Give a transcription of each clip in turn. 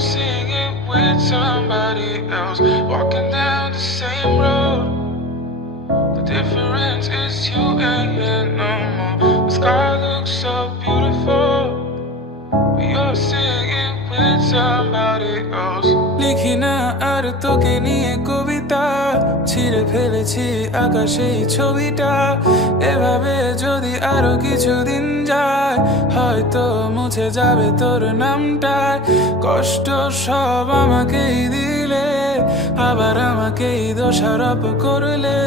seeing it with somebody else, walking down the same road. The difference is you ain't here no more. The sky looks so beautiful, but you're seeing it with somebody else. লিখি না আর তোকে নিয়ে কবিতা, ছিঁড়ে ফেলেছি আকাশেই ছবিটা। এভাবে যদি আরো কিছুদিন যায়, হয়তো মুছে যাবে তোর নামটায়। কষ্ট সব আমাকেই দিলে, আবার আমাকেই দোষারোপ করলে।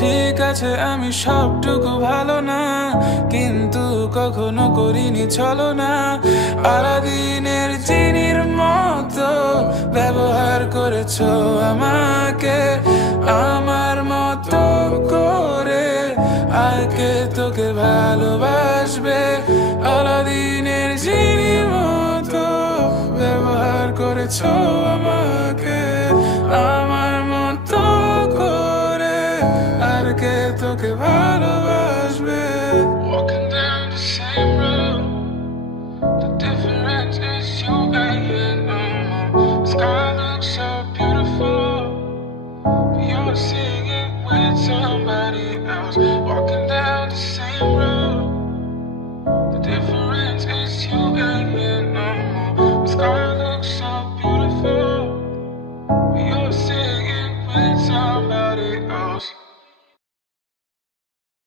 ঠিক আছে আমি সবটুকু ভালো না, কিন্তু কখনো করিনি ছলনা। আলাদিনের জিনির মতো ব্যবহার করেছো আমাকে, আমার মতো করে আর কে তোকে ভালোবাসবে। আলাদিনের জিনির মতো ব্যবহার করেছো আমাকে, আমার মতো করে আর কে তোকে ভালোবাসবে। Walking down the same road, the difference is you ain't here no more. The sky looks so beautiful, but you're seeing it with somebody else.